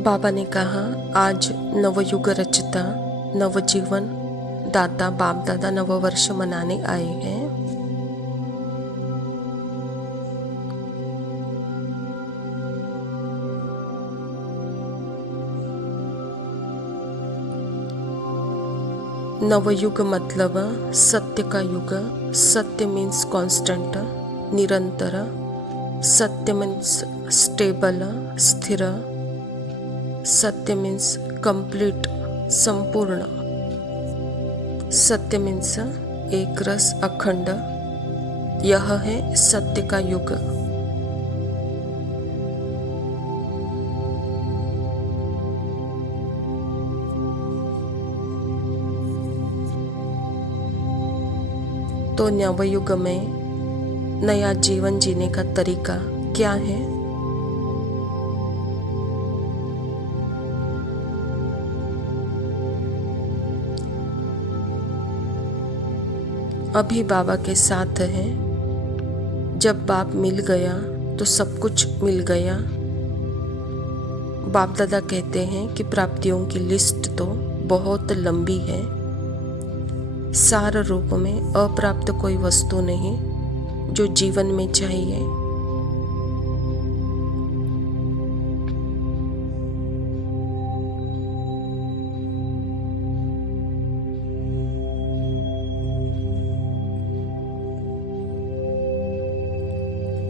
बाबा ने कहा, आज नवयुग रचता नवजीवन दाता बाप दादा नववर्ष मनाने आए हैं। नवयुग मतलब सत्य का युग। सत्य मीन्स कांस्टेंट, निरंतर। सत्य मीन्स स्टेबल, स्थिर। सत्य मीन्स कंप्लीट, संपूर्ण। सत्य मीन्स एक रस, अखंड। यह है सत्य का युग। तो नवयुग में नया जीवन जीने का तरीका क्या है? अभी बाबा के साथ है। जब बाप मिल गया तो सब कुछ मिल गया। बाप दादा कहते हैं कि प्राप्तियों की लिस्ट तो बहुत लंबी है। सार रूप में अप्राप्त कोई वस्तु नहीं जो जीवन में चाहिए।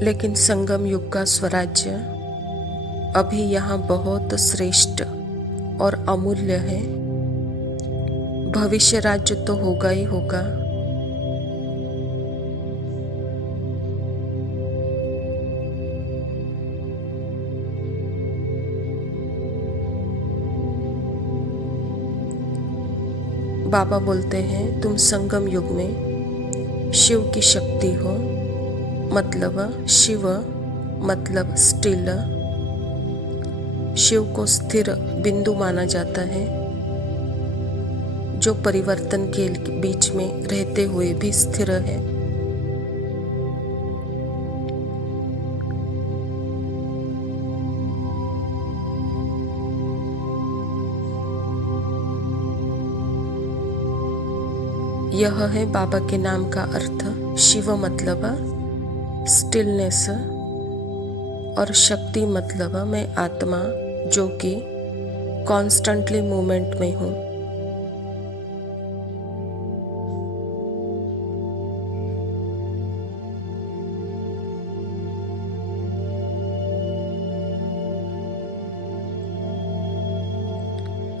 लेकिन संगम युग का स्वराज्य अभी यहाँ बहुत श्रेष्ठ और अमूल्य है। भविष्य राज्य तो होगा ही होगा। बाबा बोलते हैं, तुम संगम युग में शिव की शक्ति हो। मतलब शिव मतलब स्टिल। शिव को स्थिर बिंदु माना जाता है, जो परिवर्तन के बीच में रहते हुए भी स्थिर है। यह है बाबा के नाम का अर्थ। शिव मतलब स्टिलनेस और शक्ति मतलब मैं आत्मा जो कि कॉन्स्टेंटली मूवमेंट में हूँ।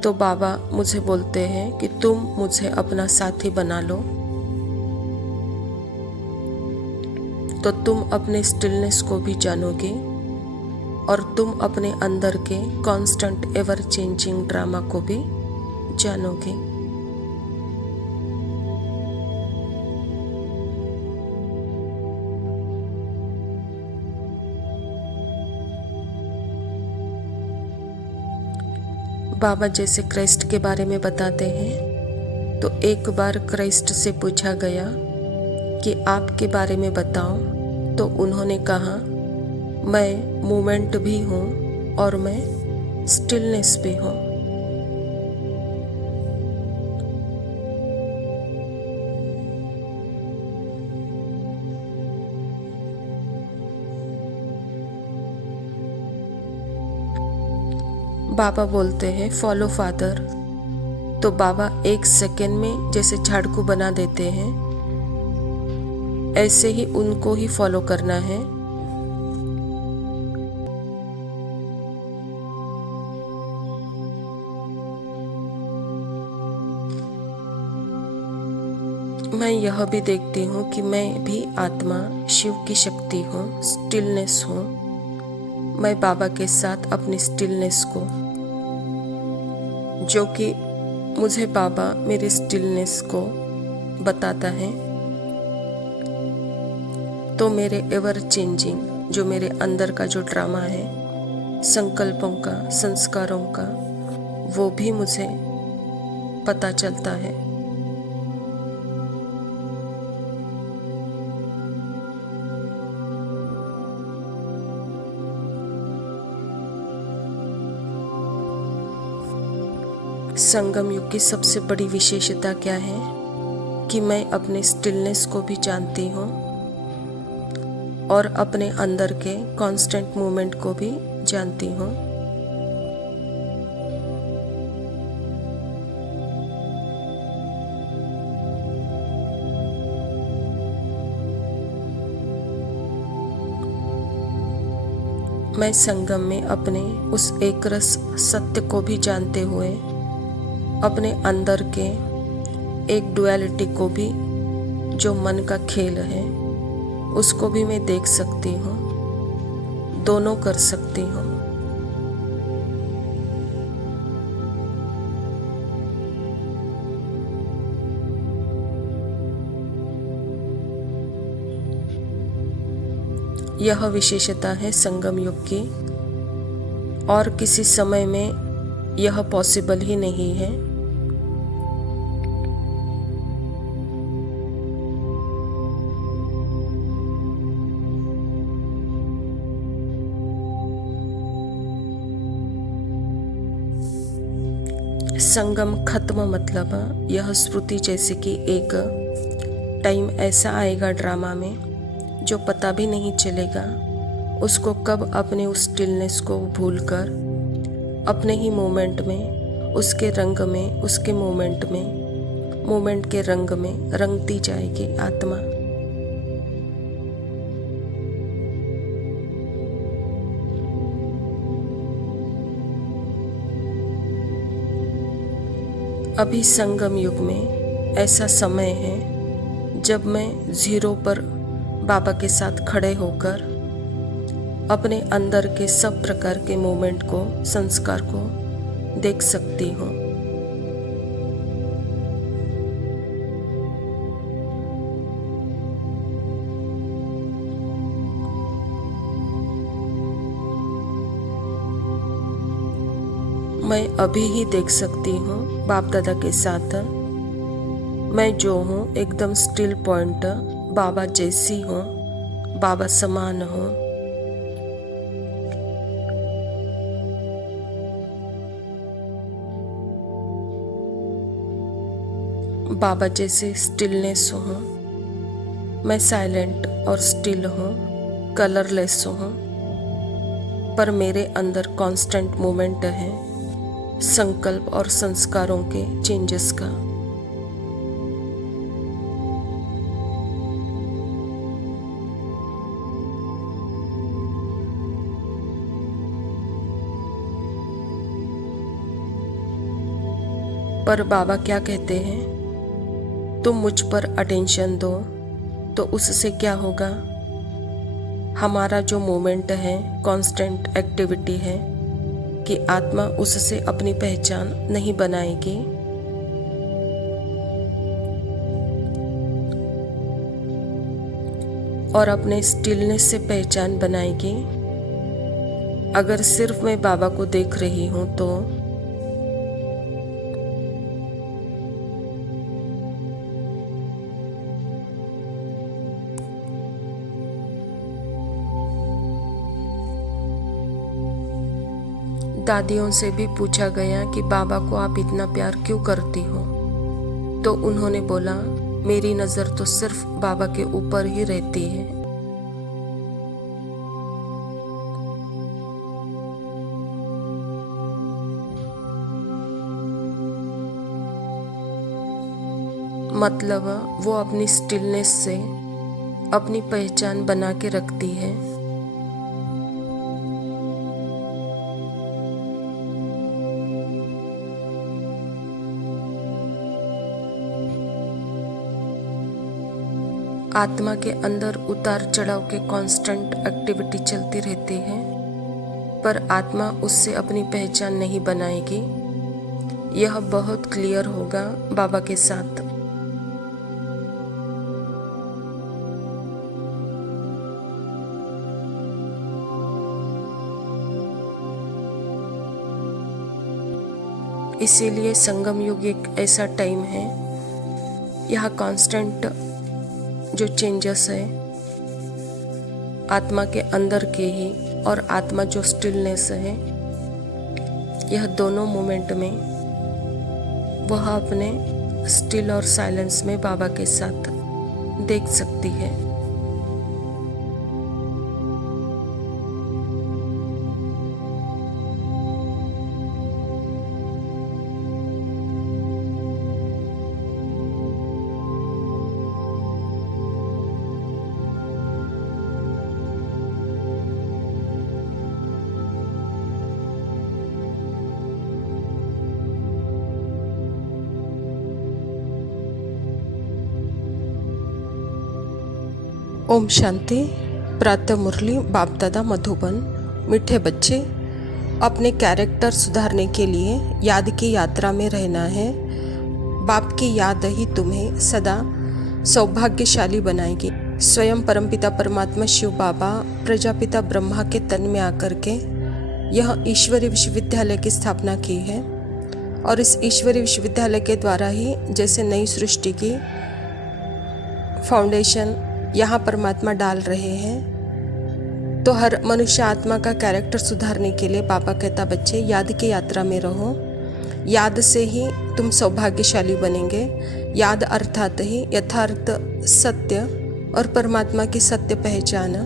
तो बाबा मुझे बोलते हैं कि तुम मुझे अपना साथी बना लो, तो तुम अपने स्टिलनेस को भी जानोगे और तुम अपने अंदर के कांस्टेंट एवर चेंजिंग ड्रामा को भी जानोगे। बाबा जैसे क्राइस्ट के बारे में बताते हैं, तो एक बार क्राइस्ट से पूछा गया कि आपके बारे में बताओ, तो उन्होंने कहा, मैं मूवमेंट भी हूँ और मैं स्टिलनेस भी हूँ। बाबा बोलते हैं, फॉलो फादर। तो बाबा एक सेकेंड में जैसे झाड़ू बना देते हैं, ऐसे ही उनको ही फॉलो करना है। मैं यह भी देखती हूँ कि मैं भी आत्मा शिव की शक्ति हूँ, स्टिलनेस हूँ। मैं बाबा के साथ अपनी स्टिलनेस को, जो कि मुझे बाबा मेरे स्टिलनेस को बताता है, तो मेरे एवर चेंजिंग जो मेरे अंदर का जो ड्रामा है, संकल्पों का, संस्कारों का, वो भी मुझे पता चलता है। संगम युग की सबसे बड़ी विशेषता क्या है कि मैं अपने स्टिलनेस को भी जानती हूँ और अपने अंदर के कांस्टेंट मूवमेंट को भी जानती हूँ। मैं संगम में अपने उस एक रस सत्य को भी जानते हुए अपने अंदर के एक डुअलिटी को भी, जो मन का खेल है, उसको भी मैं देख सकती हूँ, दोनों कर सकती हूँ। यह विशेषता है संगम युग की, और किसी समय में यह पॉसिबल ही नहीं है। संगम खत्म मतलब यह स्मृति जैसे कि एक टाइम ऐसा आएगा ड्रामा में जो पता भी नहीं चलेगा उसको कब अपने उस स्टिलनेस को भूलकर अपने ही मोमेंट में, उसके रंग में, उसके मोमेंट में, मोमेंट के रंग में रंगती जाएगी आत्मा। अभी संगम युग में ऐसा समय है जब मैं जीरो पर बाबा के साथ खड़े होकर अपने अंदर के सब प्रकार के मोमेंट को, संस्कार को देख सकती हूँ। मैं अभी ही देख सकती हूँ बाप दादा के साथ मैं जो हूँ एकदम स्टिल पॉइंट, बाबा जैसी हूँ, बाबा समान हूँ। बाबा जैसे स्टिलनेस हूँ, मैं साइलेंट और स्टिल हूँ, कलरलेस हूँ, पर मेरे अंदर कांस्टेंट मूवमेंट है संकल्प और संस्कारों के चेंजेस का। पर बाबा क्या कहते हैं, तुम मुझ पर अटेंशन दो तो उससे क्या होगा, हमारा जो मोमेंट है, कांस्टेंट एक्टिविटी है कि आत्मा उससे अपनी पहचान नहीं बनाएगी। और अपने स्टिलनेस से पहचान बनाएगी। अगर सिर्फ मैं बाबा को देख रही हूँ तो दादियों से भी पूछा गया कि बाबा को आप इतना प्यार क्यों करती हो, तो उन्होंने बोला मेरी नज़र तो सिर्फ बाबा के ऊपर ही रहती है। मतलब वो अपनी स्टिलनेस से अपनी पहचान बना के रखती है। आत्मा के अंदर उतार चढ़ाव के कांस्टेंट एक्टिविटी चलती रहती है, पर आत्मा उससे अपनी पहचान नहीं बनाएगी। यह बहुत क्लियर होगा बाबा के साथ। इसीलिए संगम युग एक ऐसा टाइम है, यह कांस्टेंट जो चेंजेस है आत्मा के अंदर के ही और आत्मा जो स्टिलनेस है, यह दोनों मोमेंट में वह अपने स्टिल और साइलेंस में बाबा के साथ देख सकती है। ओम शांति। प्रातः मुरली बाप दादा मधुबन। मीठे बच्चे, अपने कैरेक्टर सुधारने के लिए याद की यात्रा में रहना है। बाप की याद ही तुम्हें सदा सौभाग्यशाली बनाएगी। स्वयं परमपिता परमात्मा शिव बाबा प्रजापिता ब्रह्मा के तन में आकर के यह ईश्वरीय विश्वविद्यालय की स्थापना की है और इस ईश्वरीय विश्वविद्यालय के द्वारा ही जैसे नई सृष्टि की फाउंडेशन यहाँ परमात्मा डाल रहे हैं, तो हर मनुष्य आत्मा का कैरेक्टर सुधारने के लिए बाबा कहता बच्चे याद की यात्रा में रहो। याद से ही तुम सौभाग्यशाली बनेंगे। याद अर्थात ही यथार्थ सत्य और परमात्मा की सत्य पहचाना।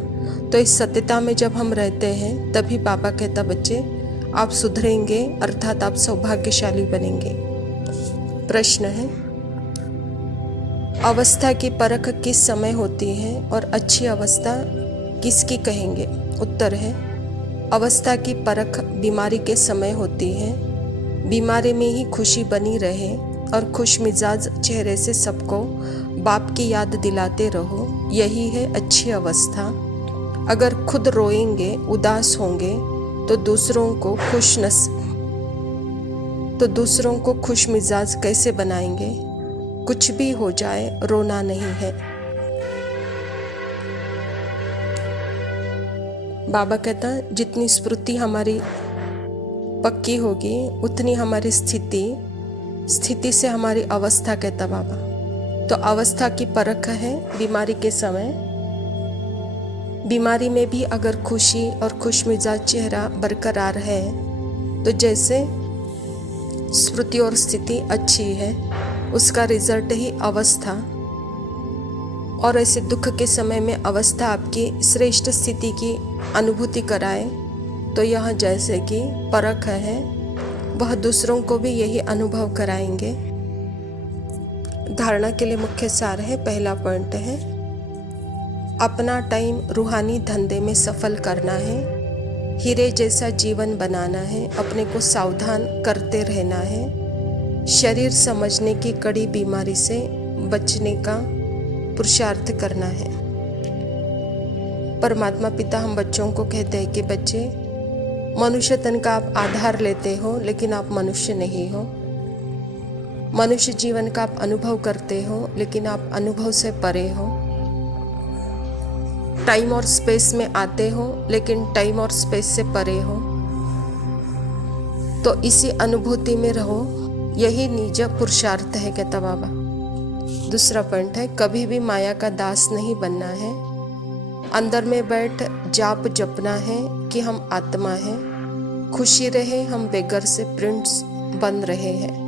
तो इस सत्यता में जब हम रहते हैं तभी बाबा कहता बच्चे आप सुधरेंगे, अर्थात आप सौभाग्यशाली बनेंगे। प्रश्न है, अवस्था की परख किस समय होती है और अच्छी अवस्था किसकी कहेंगे? उत्तर है, अवस्था की परख बीमारी के समय होती है। बीमारी में ही खुशी बनी रहे और खुश मिजाज चेहरे से सबको बाप की याद दिलाते रहो, यही है अच्छी अवस्था। अगर खुद रोएंगे, उदास होंगे तो दूसरों को खुश मिजाज कैसे बनाएंगे? कुछ भी हो जाए रोना नहीं है। बाबा कहता जितनी स्फूर्ति हमारी पक्की होगी उतनी हमारी स्थिति से हमारी अवस्था, कहता बाबा। तो अवस्था की परख है बीमारी के समय। बीमारी में भी अगर खुशी और खुश मिजाज चेहरा बरकरार है तो जैसे स्फूर्ति और स्थिति अच्छी है उसका रिजल्ट ही अवस्था। और ऐसे दुख के समय में अवस्था आपकी श्रेष्ठ स्थिति की अनुभूति कराए तो यह जैसे कि परख है, वह दूसरों को भी यही अनुभव कराएंगे। धारणा के लिए मुख्य सार है। पहला पॉइंट है, अपना टाइम रूहानी धंधे में सफल करना है। हीरे जैसा जीवन बनाना है। अपने को सावधान करते रहना है। शरीर समझने की कड़ी बीमारी से बचने का पुरुषार्थ करना है। परमात्मा पिता हम बच्चों को कहते हैं कि बच्चे, मनुष्य तन का आप आधार लेते हो लेकिन आप मनुष्य नहीं हो। मनुष्य जीवन का आप अनुभव करते हो लेकिन आप अनुभव से परे हो। टाइम और स्पेस में आते हो लेकिन टाइम और स्पेस से परे हो। तो इसी अनुभूति में रहो, यही निज पुरुषार्थ है, कहता बाबा। दूसरा पॉइंट है, कभी भी माया का दास नहीं बनना है। अंदर में बैठ जाप जपना है कि हम आत्मा हैं। खुशी रहे हम बेगर से प्रिंट्स बन रहे हैं।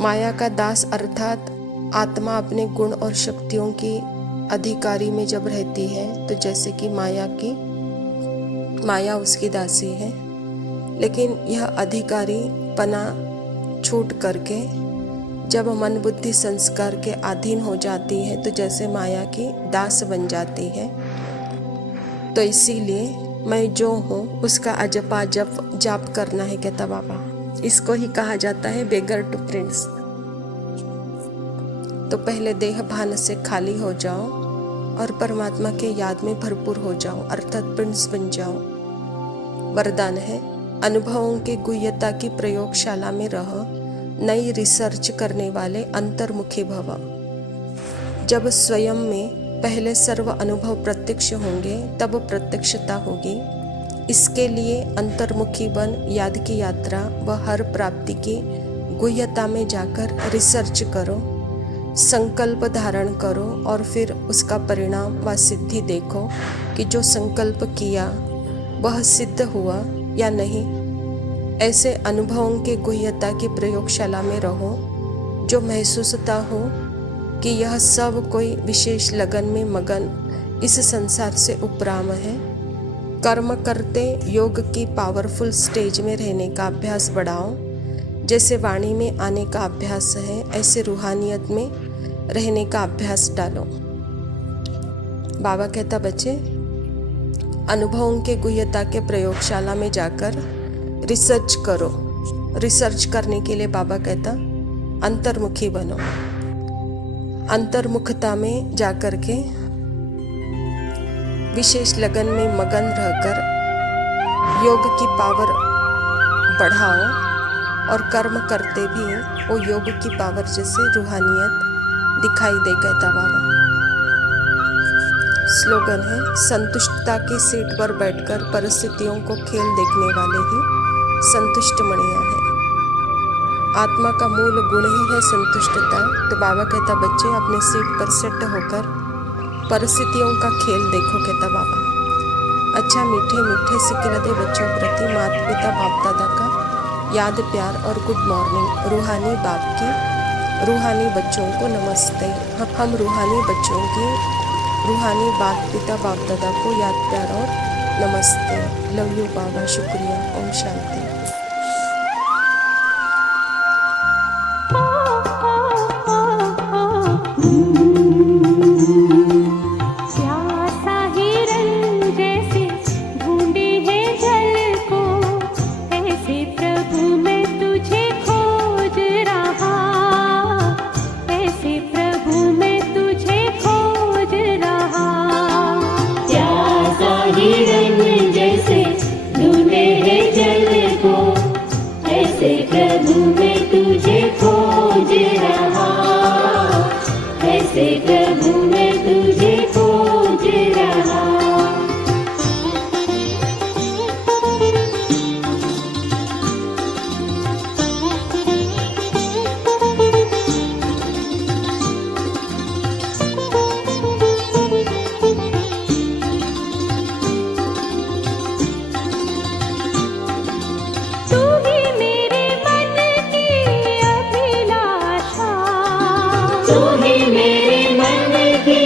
माया का दास अर्थात आत्मा अपने गुण और शक्तियों की अधिकारी में जब रहती है तो जैसे कि माया उसकी दासी है। लेकिन यह अधिकारी पना छूट करके जब मन बुद्धि संस्कार के अधीन हो जाती है तो जैसे माया की दास बन जाती है। तो इसीलिए मैं जो हूँ उसका अजपा जाप करना है, कहता बाबा। इसको ही कहा जाता है बेगर टू प्रिंस। तो पहले देह भान से खाली हो जाओ और परमात्मा के याद में भरपूर हो जाओ, अर्थात प्रिंस बन जाओ। वरदान है, अनुभवों के गुह्यता की प्रयोगशाला में रह, नई रिसर्च करने वाले अंतर्मुखी भव। जब स्वयं में पहले सर्व अनुभव प्रत्यक्ष होंगे तब प्रत्यक्षता होगी। इसके लिए अंतर्मुखी बन याद की यात्रा व हर प्राप्ति की गुह्यता में जाकर रिसर्च करो, संकल्प धारण करो और फिर उसका परिणाम व सिद्धि देखो कि जो संकल्प किया वह सिद्ध हुआ या नहीं। ऐसे अनुभवों के गुह्यता की प्रयोगशाला में रहो जो महसूसता हो कि यह सब कोई विशेष लगन में मगन इस संसार से उपराम है। कर्म करते योग की पावरफुल स्टेज में रहने का अभ्यास बढ़ाओ। जैसे वाणी में आने का अभ्यास है, ऐसे रूहानियत में रहने का अभ्यास डालो। बाबा कहता, बच्चे अनुभवों के गुह्यता के प्रयोगशाला में जाकर रिसर्च करो। रिसर्च करने के लिए बाबा कहता अंतर्मुखी बनो। अंतर्मुखता में जाकर के विशेष लगन में मगन रहकर योग की पावर बढ़ाओ और कर्म करते भी वो योग की पावर जैसे रूहानियत दिखाई दे, कहता बाबा। स्लोगन है, संतुष्टता की सीट पर बैठकर परिस्थितियों को खेल देखने वाले ही संतुष्ट मणियाँ हैं। आत्मा का मूल गुण ही है संतुष्टता। तो बाबा कहता, बच्चे अपने सीट पर सेट होकर परिस्थितियों का खेल देखो, कहता बाबा। अच्छा, मीठे मीठे सिकिलते बच्चों प्रति माता पिता बाप दादा का याद प्यार और गुड मॉर्निंग। रूहानी बाप की रूहानी बच्चों को नमस्ते। हम रूहानी बच्चों की रूहानी बाप पिता बाप दादा को याद प्यार और नमस्ते। लव यू बाबा, शुक्रिया। ओम शांति। प्रभु मैं तुझे खोज रहा, ऐसे प्रभु मैं तुझे खोज रहा। तू ही मेरे मन की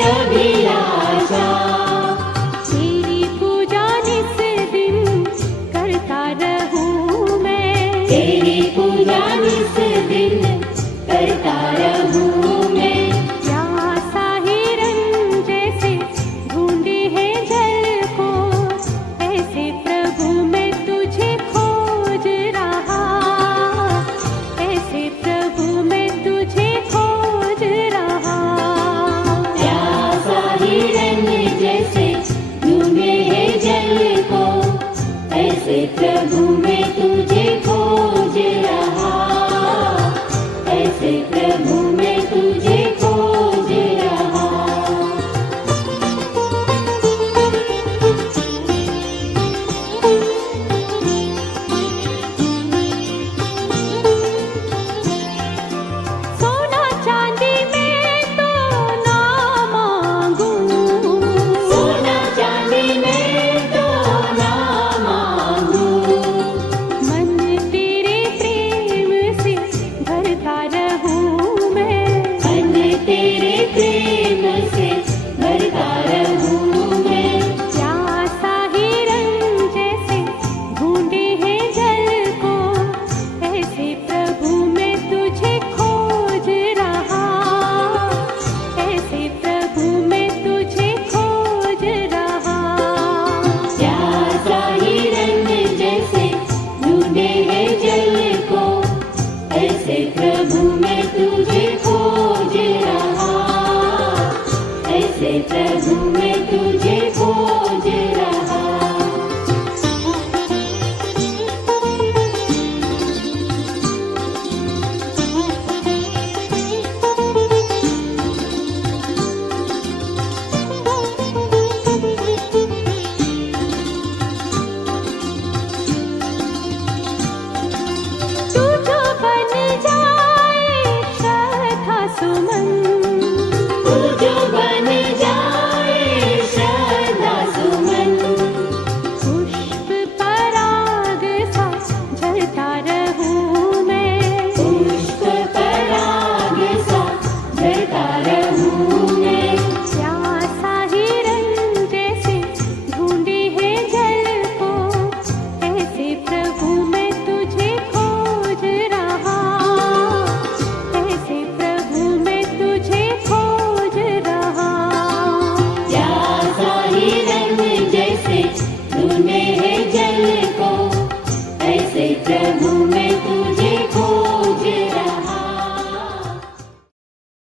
अभिलाषा, तेरी पूजा निस दिन करता रहूं मैं, तेरी पूजा निस दिन करता रहूं।